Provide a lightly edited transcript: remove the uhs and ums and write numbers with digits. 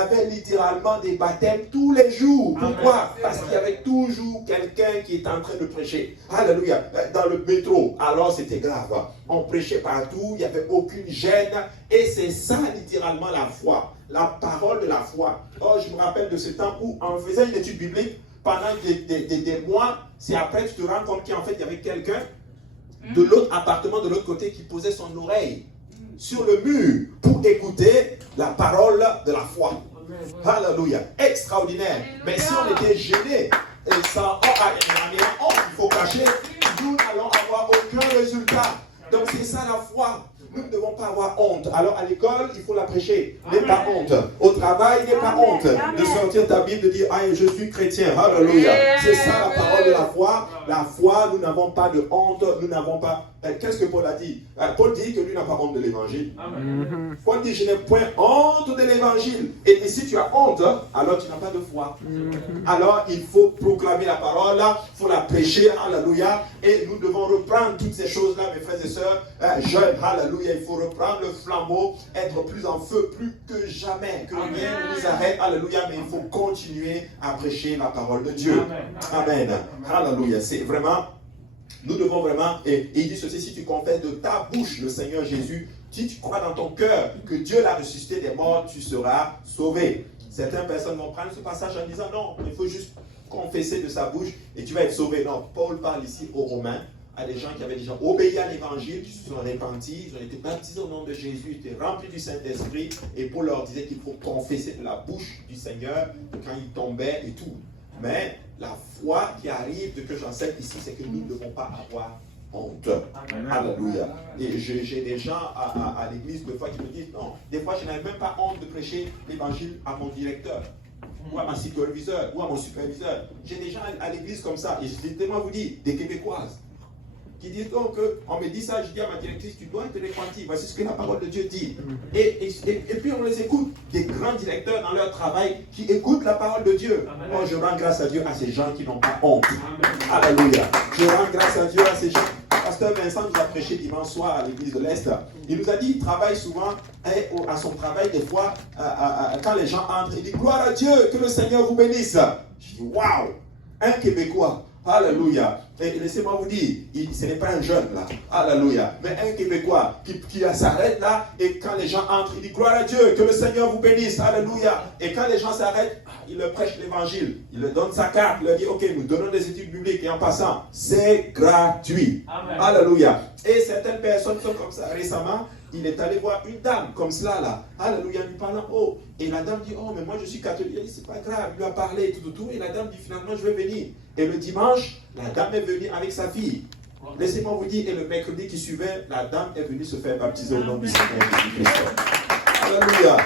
avait littéralement des baptêmes tous les jours. Pourquoi? Parce qu'il y avait toujours quelqu'un qui était en train de prêcher. Alléluia. Dans le métro, alors c'était grave. On prêchait partout, il n'y avait aucune gêne. Et c'est ça littéralement la foi. La parole de la foi. Oh, je me rappelle de ce temps où on faisait une étude biblique pendant des mois. C'est après que tu te rends compte qu'en fait il y avait quelqu'un de l'autre appartement, de l'autre côté, qui posait son oreille sur le mur pour écouter la parole de la foi. Alléluia. Extraordinaire. Mais si on était gêné, et ça, il faut cacher, nous n'allons avoir aucun résultat. Donc c'est ça la foi. Nous ne devons pas avoir honte. Alors à l'école, il faut la prêcher. N'aie pas honte. Au travail, n'aie pas honte de sortir ta Bible, de dire « Ah, je suis chrétien. » Alléluia. C'est ça la parole de la foi. La foi, nous n'avons pas de honte. Nous n'avons pas... Qu'est-ce que Paul a dit? Paul dit que lui n'a pas honte de l'évangile. Paul dit « Je n'ai point honte de l'évangile. » Et si tu as honte, alors tu n'as pas de foi. Alors il faut proclamer la parole, il faut la prêcher. Alléluia. Et nous devons reprendre toutes ces choses-là, mes frères et sœurs, jeunes. Alléluia. Il faut reprendre le flambeau, être plus en feu, plus que jamais. Que rien ne nous arrête. Alléluia. Mais il faut continuer à prêcher la parole de Dieu. Amen. Alléluia. C'est vraiment... Nous devons vraiment, et il dit ceci, si tu confesses de ta bouche le Seigneur Jésus, si tu crois dans ton cœur que Dieu l'a ressuscité des morts, tu seras sauvé. Certaines personnes vont prendre ce passage en disant non, il faut juste confesser de sa bouche et tu vas être sauvé. Non, Paul parle ici aux Romains, à des gens qui avaient déjà obéi à l'évangile, qui se sont repentis, ils ont été baptisés au nom de Jésus, ils étaient remplis du Saint-Esprit, et Paul leur disait qu'il faut confesser de la bouche du Seigneur quand ils tombaient et tout. Mais la foi qui arrive, de que j'enseigne ici, c'est que nous ne devons pas avoir honte. Alléluia. Et j'ai des gens à l'église de fois qui me disent non, des fois je n'avais même pas honte de prêcher l'évangile à mon directeur, ou à ma superviseur, ou à mon superviseur. J'ai des gens à l'église comme ça, et je vais tellement vous dire, des Québécoises, qui disent donc, on me dit ça, je dis à ma directrice, tu dois être repentir, voici ce que la parole de Dieu dit. Et puis on les écoute, des grands directeurs dans leur travail qui écoutent la parole de Dieu. Oh, je rends grâce à Dieu à ces gens qui n'ont pas honte. Alléluia. Je rends grâce à Dieu à ces gens. Pasteur Vincent nous a prêché dimanche soir à l'église de l'Est. Il nous a dit, il travaille souvent à son travail, des fois, quand les gens entrent, il dit, gloire à Dieu, que le Seigneur vous bénisse. Je dis, waouh, un Québécois. Alléluia. Et laissez-moi vous dire, ce n'est pas un jeune là. Alléluia. Mais un Québécois qui s'arrête là et quand les gens entrent, il dit gloire à Dieu, que le Seigneur vous bénisse. Alléluia. Et quand les gens s'arrêtent, il leur prêche l'évangile. Il leur donne sa carte. Il leur dit ok, nous donnons des études bibliques. Et en passant, c'est gratuit. Amen. Alléluia. Et certaines personnes sont comme ça. Récemment, il est allé voir une dame comme cela là. Alléluia, lui parlant haut. Et la dame dit, oh mais moi je suis catholique. Il dit, c'est pas grave. Il lui a parlé et tout. Et la dame dit, finalement je vais venir. Et le dimanche, la dame est venue avec sa fille. Laissez-moi vous dire, et le mercredi qui suivait, la dame est venue se faire baptiser au nom du Seigneur Jésus-Christ. Alléluia.